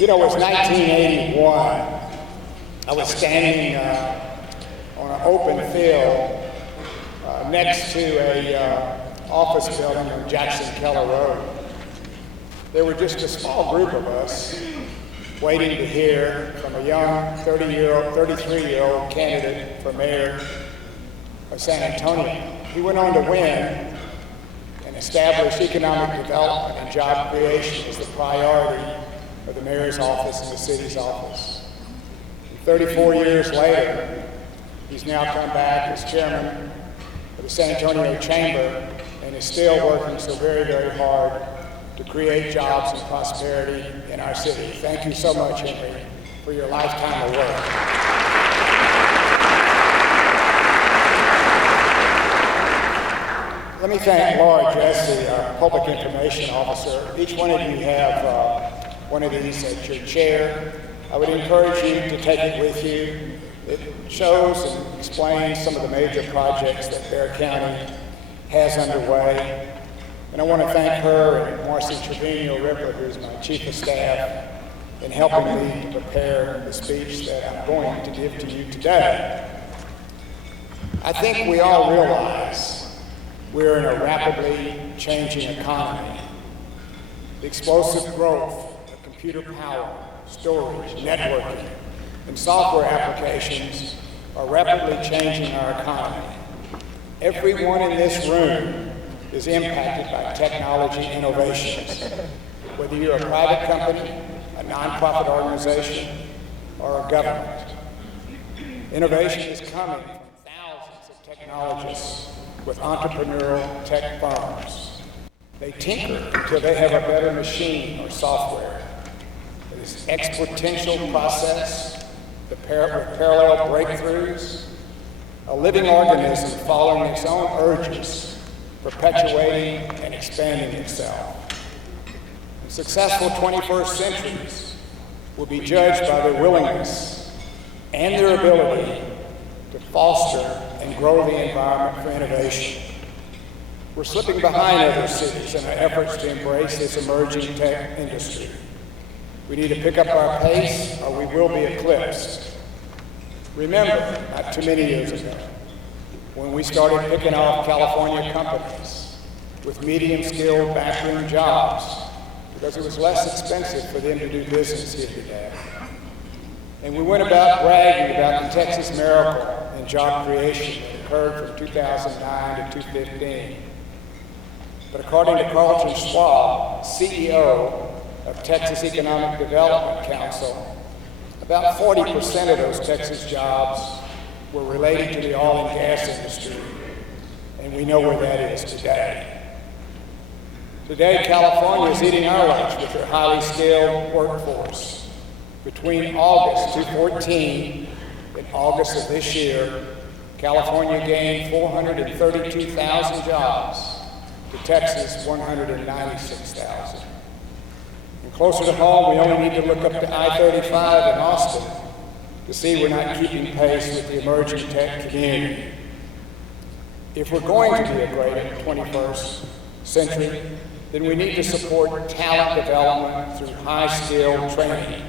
You know, it was 1981. I was standing on an open field next to a office building on Jackson Keller Road. There were just a small group of us waiting to hear from a young 33-year-old candidate for mayor of San Antonio. He went on to win and establish economic development and job creation as the priority of the mayor's office and the city's office. 34 years later, he's now come back as chairman of the San Antonio Chamber and is still working so very, very hard to create jobs and prosperity in our city. Thank you so much, Henry, for your lifetime of work. Let me thank Laura Jesse, our public information officer. Each one of you have one of these at your chair. I would encourage you to take it with you. It shows and explains some of the major projects that Bexar County has underway. And I want to thank her and Marcy Trevino-Ripper, who's my chief of staff, in helping me to prepare the speech that I'm going to give to you today. I think we all realize we're in a rapidly changing economy. The explosive growth of computer power, storage, networking, and software applications are rapidly changing our economy. Everyone in this room is impacted by technology innovations. Whether you're a private company, a nonprofit organization, or a government. Innovation is coming from thousands of technologists with entrepreneurial tech firms. They tinker until they have a better machine or software. This exponential process, with parallel breakthroughs, a living organism following its own urges, perpetuating and expanding itself. Successful 21st centuries will be judged by their willingness and their ability to foster and grow the environment for innovation. We're slipping behind other cities in our efforts to embrace this emerging tech industry. We need to pick up our pace or we will be eclipsed. Remember, not too many years ago, when we started picking off California companies with medium-skilled backroom jobs because it was less expensive for them to do business here today. And we went about bragging about the Texas miracle in job creation that occurred from 2009 to 2015. But according to Carlton Schwab, CEO of Texas Economic Development Council, about 40% of those Texas jobs were related to the oil and gas industry, and we know where that is today. Today, California is eating our lunch with their highly skilled workforce. Between August 2014 and August of this year, California gained 432,000 jobs to Texas 196,000. And closer to home, we only need to look up to I-35 in Austin to see we're not keeping pace with the emerging tech community. If we're going to be a great 21st century, then we need to support talent development through high-skilled training.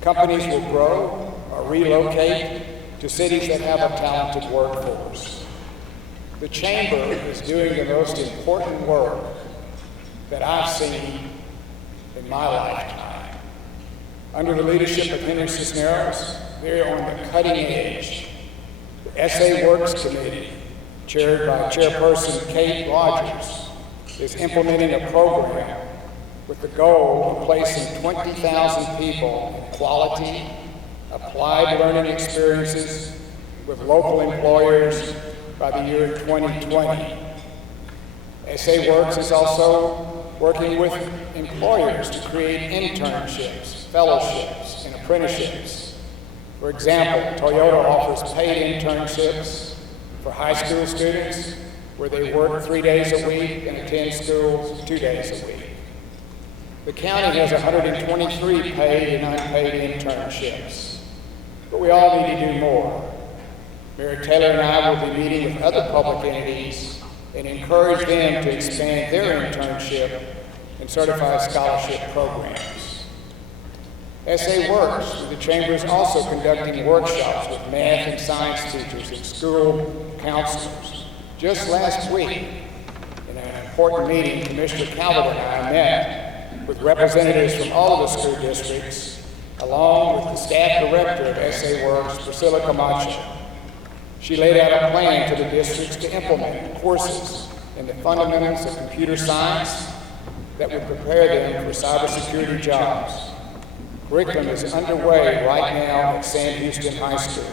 Companies will grow or relocate to cities that have a talented workforce. The Chamber is doing the most important work that I've seen in my lifetime. Under the leadership of Henry Cisneros, they're on the cutting edge. The SA Works Committee, chaired by Chairperson Kate Rogers, is implementing a program with the goal of placing 20,000 people in quality, applied learning experiences with local employers by the year 2020. SA Works is also working with employers to create internships, fellowships, and apprenticeships. For example, Toyota offers paid internships for high school students where they work 3 days a week and attend schools 2 days a week. The county has 123 paid and unpaid internships, but we all need to do more. Mayor Taylor and I will be meeting with other public entities and encourage them to expand their internship and certified scholarship programs. SA Works, with the Chamber is also conducting workshops with math and science teachers and school counselors. Just last week, in an important meeting, Commissioner Calvert and I met with representatives from all of the school districts, along with the staff director of SA Works, Priscilla Camacho. She laid out a plan to the districts to implement courses in the fundamentals of computer science that would prepare them for cybersecurity jobs. Curriculum is underway right now at Sam Houston High School.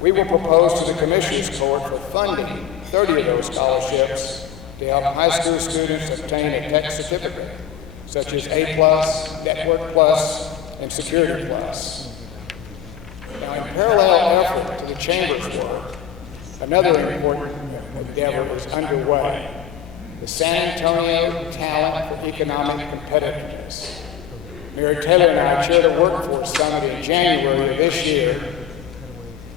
We will propose to the Commissioners Court for funding 30 of those scholarships to help high school students obtain a tech certificate, such as A+, Network Plus, and Security Plus. Now, in parallel effort to the Chamber's work, another important endeavor is underway, the San Antonio Talent for Economic Competitiveness. Mary Taylor and I chaired a workforce summit in January of this year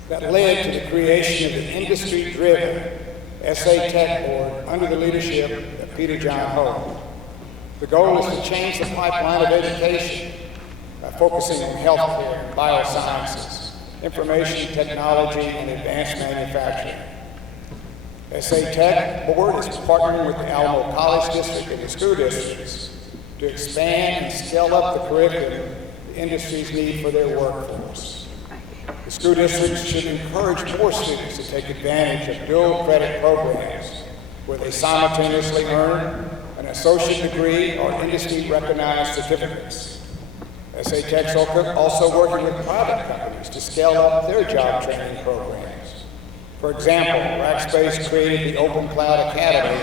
that led to the creation of the industry-driven SA Tech Board under the leadership of Peter John Holt. The goal is to change the pipeline of education by focusing on healthcare and biosciences, information technology, and advanced manufacturing. SA Tech Board is partnering with the Alamo College District and the school districts to expand and scale up the curriculum the industries need for their workforce. The school districts should encourage more students to take advantage of dual credit programs where they simultaneously earn an associate degree or industry-recognized certificates. SA Tech's also working with private companies to scale up their job training programs. For example, Rackspace created the Open Cloud Academy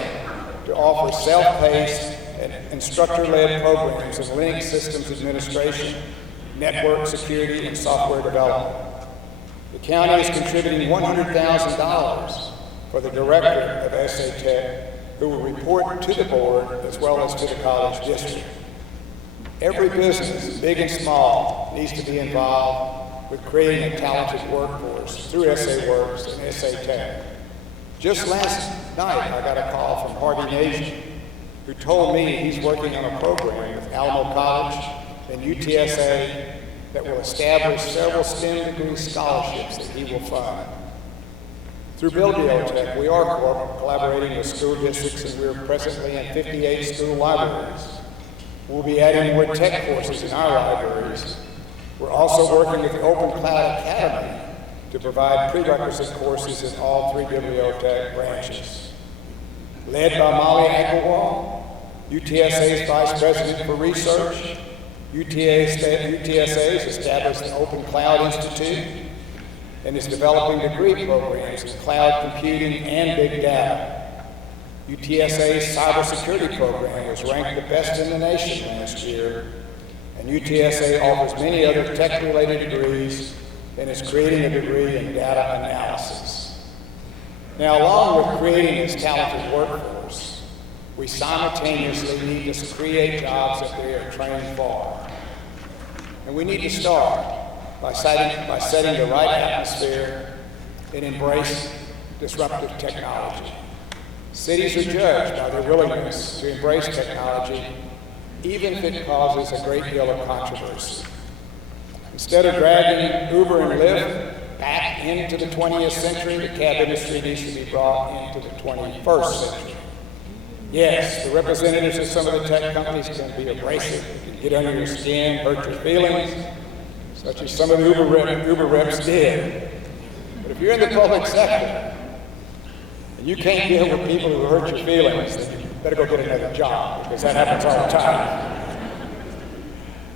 to offer self-paced and instructor-led programs in Linux systems administration, network security, and software development. The county is contributing $100,000 for the director of SA Tech, who will report to the board as well as to the college district. Every business, big and small, needs to be involved with creating a talented workforce through SA Works and SA Tech. Just last night, I got a call from Harvey Nation, who told me he's working on a program with Alamo College and UTSA that will establish several STEM degree scholarships that he will fund. Through Bibliotech, we are collaborating with school districts, and we're presently in 58 school libraries. We'll be adding more tech courses in our libraries. We're also working with the Open Cloud Academy to provide prerequisite courses in all 3 Bibliotech branches. Led by Molly Agarwal, UTSA's Vice President for Research, UTSA has established an Open Cloud Institute and is developing degree programs in cloud computing and big data. UTSA's cybersecurity program was ranked the best in the nation last year, and UTSA offers many other tech-related degrees and is creating a degree in data analysis. Now, along with creating this talented workforce, we simultaneously need to create jobs that they are trained for. And we need to start by setting the right atmosphere and embrace disruptive technology. Cities are judged by their willingness to embrace technology, even if it causes a great deal of controversy. Instead of dragging Uber and Lyft back into the 20th century, the cab industry needs to be brought into the 21st century. Yes, the representatives of some of the tech companies can be abrasive, get under your skin, hurt your feelings, such as some of the Uber reps did. But if you're in the public sector and you can't deal with people who hurt your feelings, then you better go get another job, because that happens all the time.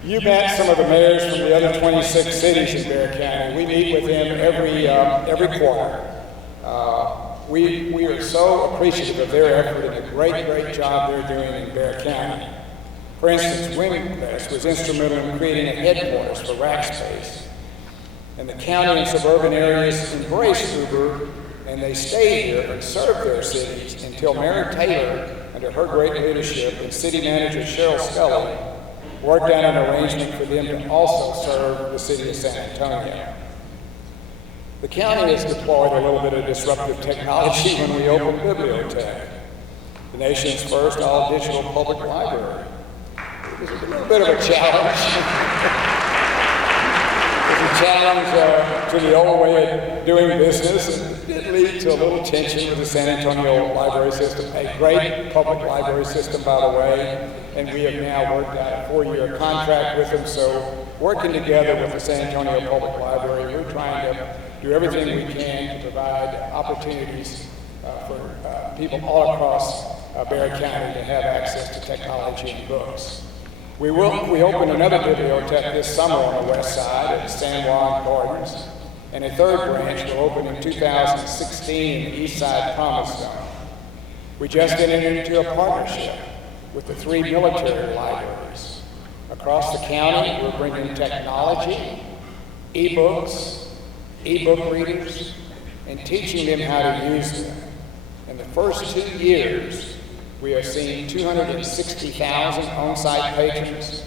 You met some of the mayors from the other 26 cities in Bexar County. We meet with them every quarter. We are so appreciative of their effort and the great job they're doing in Bexar County. For instance, Wingfest was instrumental in creating a headquarters for Rackspace. And the county and suburban areas embraced Uber, and they stayed here and served their cities until Mary Taylor, under her great leadership, and city manager Cheryl Scully worked out an arrangement for them to also serve the city of San Antonio. The county has deployed a little bit of disruptive technology when we opened Bibliotech, the nation's first all-digital public library. It's a little bit of a challenge. It's a challenge to the old way of doing business, and it did lead to a little tension with the San Antonio library system, a great public library system, by the way, and we have now worked out a 4-year contract with them, so working together with the San Antonio Public Library, we're trying to do everything we can to provide opportunities for people all across Bexar County to have access to technology and books. We opened another bibliothèque this summer on the west side at San Juan Gardens, and a third branch will open in 2016 in the east side Promise Zone. We just entered into a partnership with the 3 military libraries. Across the county, we're bringing technology, e-books, e-book readers, and teaching them how to use them. In the first 2 years, we have seen 260,000 on-site patrons,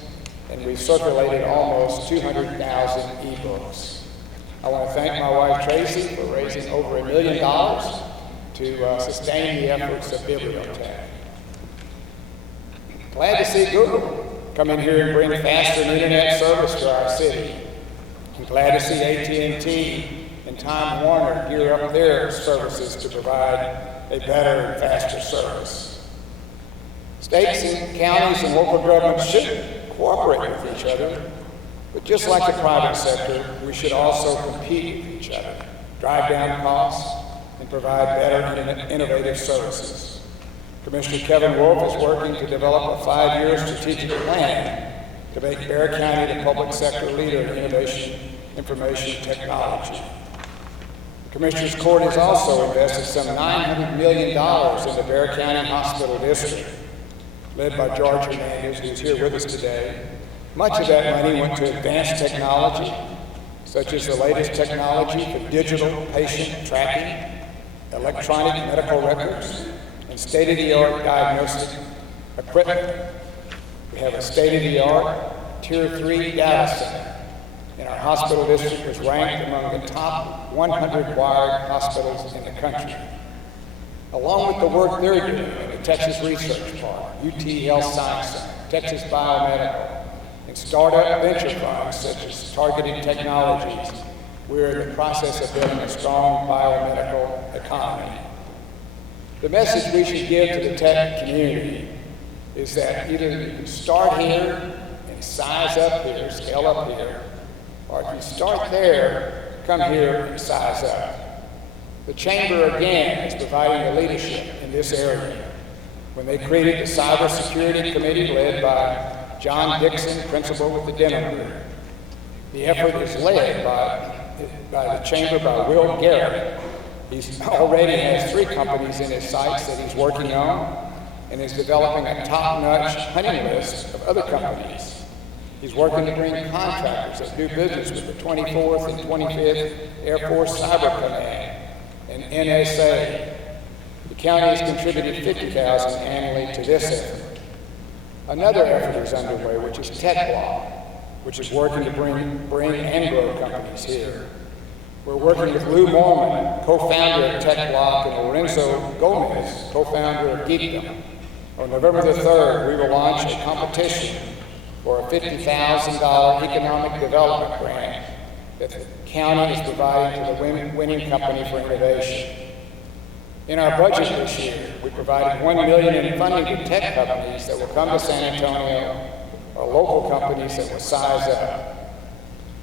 and we've circulated almost 200,000 e-books. I want to thank my wife Tracy for raising over $1 million to sustain the efforts of Bibliothèque. Glad to see Google come in here and bring faster internet service to our city. I'm glad to see AT&T and Time Warner gear up their services to provide a better and faster service. States and counties and local governments should cooperate with each other, but just like the private sector, we should also compete with each other, drive down costs, and provide better and innovative services. Commissioner Kevin Wolf is working to develop a 5-year strategic plan to make Bexar County the public sector leader in innovation, information technology. The Commissioner's Court has also invested some $900 million in the Bexar County Hospital District, led by George Hernandez, who's here with us today. Much of that money went to advanced technology, such as the latest technology for digital patient tracking, electronic medical records, and state-of-the-art diagnostic equipment. We have a state-of-the-art Tier 3 data center, and our hospital district is ranked among the top 100 wired hospitals in the country. Along with the work they're doing in the Texas Research Park, UT Health Science Center, Texas Biomedical, and startup venture funds such as Targeted Technologies, we're in the process of building a strong biomedical economy. The message we should give to the tech community is that either you can start here and size up here, scale up here, or if you start there, come here and size up. The Chamber, again, is providing the leadership in this area. When they created the Cybersecurity Committee led by John Dixon, principal with the Denham Group, the effort is led by the Chamber by Will Garrett. He already has 3 companies in his sights that he's working on and is developing a top-notch hunting list of other companies. He's working to bring contractors that do business with the 24th and 25th Air Force Cyber Command and NSA. The county has contributed $50,000 annually to this effort. Another effort is underway, which is TechBlock, which is working to bring and grow companies here. We're working with Lou Mormon, co-founder of TechBlock, and Lorenzo Gomez, co-founder of Geekdom. On November the 3rd, we will launch a competition for a $50,000 economic development grant that the county is providing to the winning company for innovation. In our budget this year, we provided $1 million in funding to tech companies that will come to San Antonio, or local companies that will size up.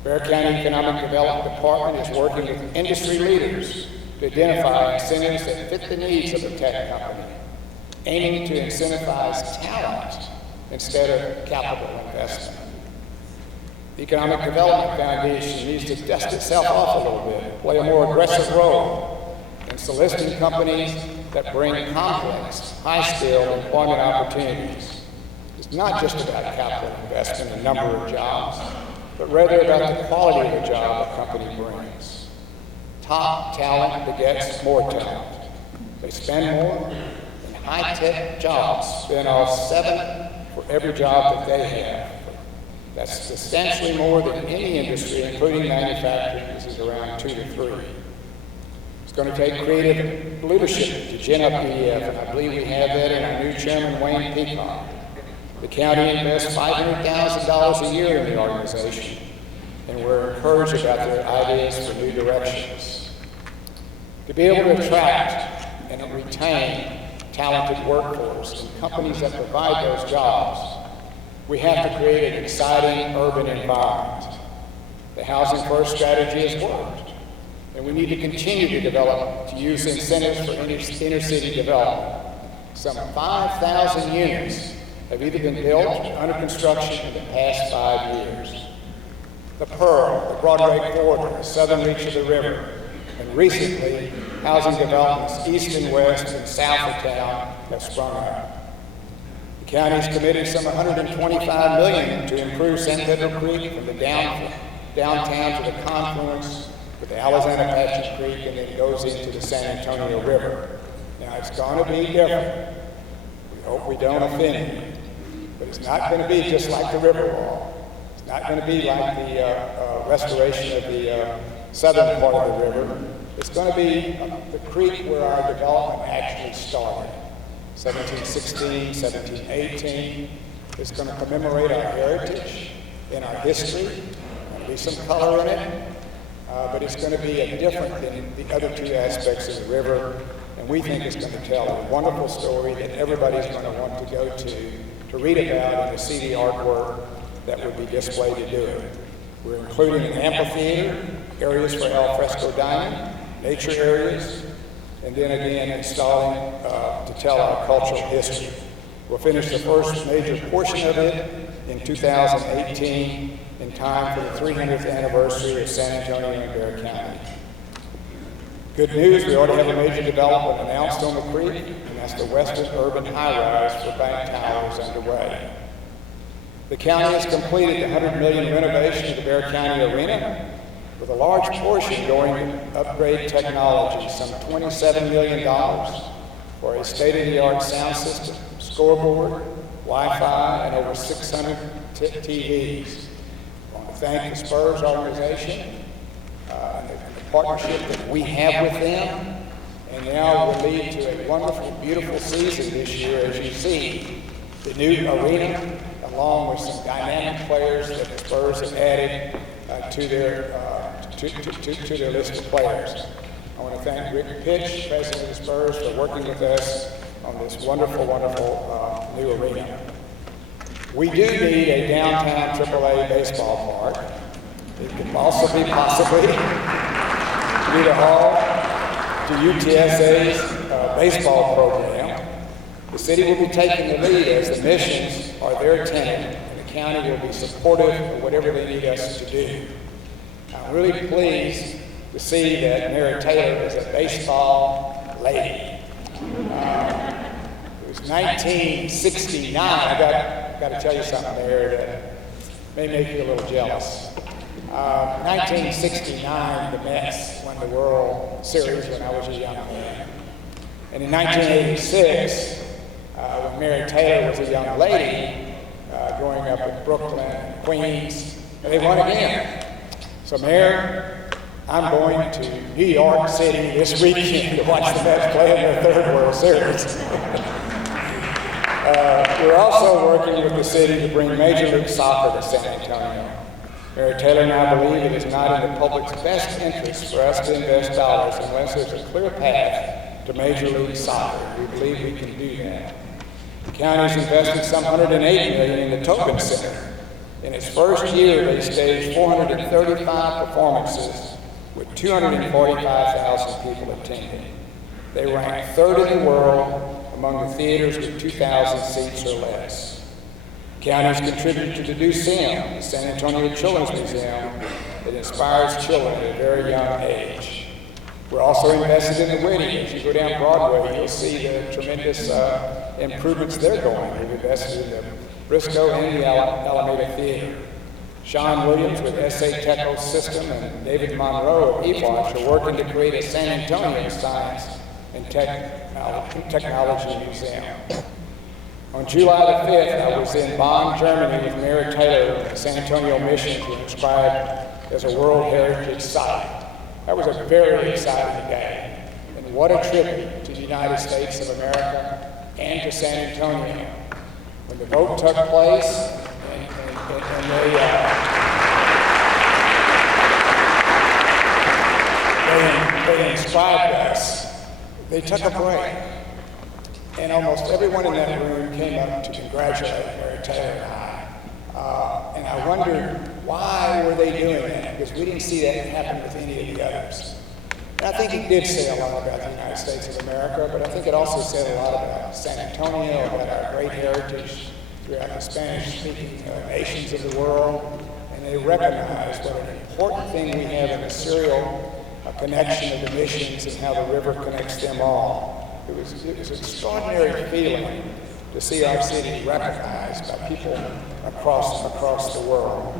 Bexar County Economic Development Department is working with industry leaders to identify incentives that fit the needs of the tech company, aiming to incentivize talent instead of capital investment. The Economic Development Foundation needs to dust itself off a little bit, play a more aggressive role in soliciting companies that bring complex, high-skilled employment opportunities. It's not just about capital investment and number of jobs, but rather about the quality of the job a company brings. Top talent begets more talent. They spend more, and high-tech jobs spin off 7 for every job that they have. That's substantially more than any industry, including manufacturing. This is around 2 to 3. It's going to take creative leadership to gin up BDF, and I believe we have that in our new chairman, Wayne Peacock. The county invests $500,000 a year in the organization, and we're encouraged about their ideas for new directions. To be able to attract and retain talented workforce and companies that provide those jobs, we have to create an exciting urban environment. The Housing First strategy has worked, and we need to continue to use incentives for inner city development. Some 5,000 units have either been built or under construction in the past 5 years. The Pearl, the Broadway Corridor, the southern reach of the river, and recently, housing developments east and west and south of town have sprung up. The county's committed some $125 million to improve San Pedro Creek from the downtown to the confluence with the Alexander Creek, and then goes into the San Antonio River. Now, it's going to be different. We hope we don't offend you, but it's not going to be just like the Riverwalk. It's not going to be like the restoration of the southern part of the river. It's going to be the creek where our development actually started. 1716, 1718. It's going to commemorate our heritage and our history. There'll be some color in it, but it's going to be different than the other two aspects of the river. And we think it's going to tell a wonderful story that everybody's going to want to go to read about and to see the artwork that would be displayed to do it. We're including an amphitheater, areas for al fresco dining, nature areas, and then again installing to tell our cultural history. We'll finish the first major portion of it in 2018 in time for the 300th anniversary of San Antonio and Bexar County. Good news, we already have a major development announced on the creek, and that's the Western Urban High-Rise for Bank Towers underway. The county has completed the $100 million renovation of the Bexar County Arena, with a large portion going to upgrade technology, some $27 million for a state-of-the-art sound system, scoreboard, Wi-Fi, and over 600 TVs. I want to thank the Spurs organization and the partnership that we have with them, and now will lead to a wonderful, beautiful season this year, as you see. The new arena, along with some dynamic players that the Spurs have added to their list of players. I want to thank Rick Pitch, president of the Spurs, for working with us on this wonderful, wonderful new arena. We do need a downtown AAA baseball park. It could also be possibly due to UTSA's baseball program. The city will be taking the lead as the Missions are their tenant, and the county will be supportive of whatever they need us to do. I'm really pleased to see that Mary Taylor is a baseball lady. It was 1969. I got to tell you something there that may make you a little jealous. 1969, the Mets won the World Series when I was a young man. And in 1986, when Mary Taylor was a young lady, growing up in Brooklyn and Queens, they won again. So, Mayor, I'm going to New York City this weekend to watch the Mets play in their third World Series. We're also working with the city to bring Major League Soccer to San Antonio. Mayor Taylor and I believe it is not in the public's best interest for us to invest dollars unless there's a clear path to Major League Soccer. We believe we can do that. The county has invested some $108 million in the Tobin Center. In its first year, they staged 435 performances with 245,000 people attending. They ranked third in the world among the theaters with 2,000 seats or less. Counties contributed to the Museum, the San Antonio Children's Museum, that inspires children at a very young age. We're also invested in the Whitney. As you go down Broadway, you'll see the tremendous improvements they're going. We've invested in the Briscoe and the Alameda Theater. Sean Williams with S.A. Techno System and David Monroe of eWatch are working to create a San Antonio Science and Technology Museum. On July the 5th, I was in Bonn, Germany with Mayor Taylor at the San Antonio Mission, to inscribed as a World Heritage Site. That was a very exciting day. And what a tribute to the United States of America and to San Antonio. When the vote took place, and they inscribed us, they took a break. And almost everyone in that room came up to congratulate Mary Taylor and I. And I wondered, why were they doing that? Because we didn't see that happen with any of the others. And I think it did say a lot about the United States of America, but I think it also said a lot about San Antonio, about our great heritage throughout the Spanish-speaking nations of the world. And they recognized what an important thing we have in the serial connection of the missions and how the river connects them all. It was an extraordinary feeling to see our city recognized by people across the world.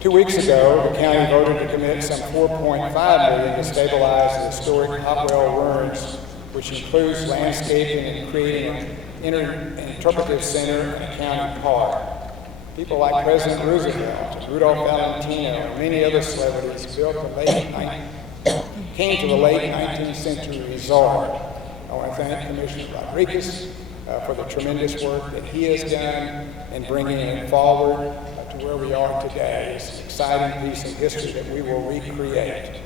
2 weeks ago, the county voted to commit some $4.5 million to stabilize the historic Hopwell ruins, which includes landscaping and creating an interpretive center and a county park. People like President Roosevelt and Rudolph Valentino and many other celebrities came to the late 19th century resort. I want to thank Commissioner Rodriguez for the tremendous work that he has done in bringing it forward to where we are today. It's an exciting piece of history that we will recreate.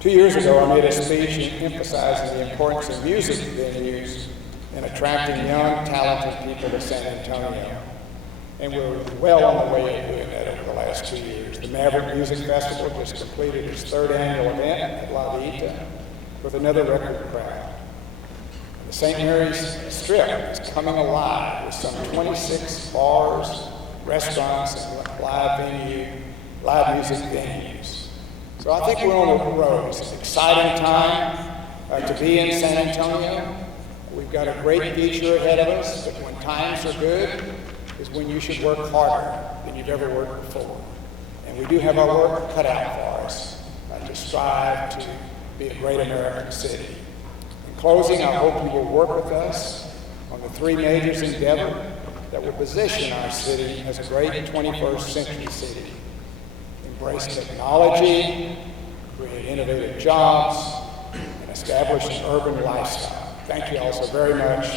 2 years ago, I made a speech emphasizing the importance of music venues in attracting young, talented people to San Antonio. And we're well on the way of doing that over the last 2 years. The Maverick Music Festival just completed its third annual event at La Vita with another record crowd. The St. Mary's Strip is coming alive with some 26 bars, restaurants, and live music venues. So I think we're on the road. It's an exciting time to be in San Antonio. We've got a great future ahead of us, but when times are good is when you should work harder than you've ever worked before. And we do have our work cut out for us to strive to be a great American city. In closing, I hope you will work with us on the three majors endeavor that will position our city as a great 21st century city. Embrace technology, create innovative jobs, and establish an urban lifestyle. Thank you all so very much.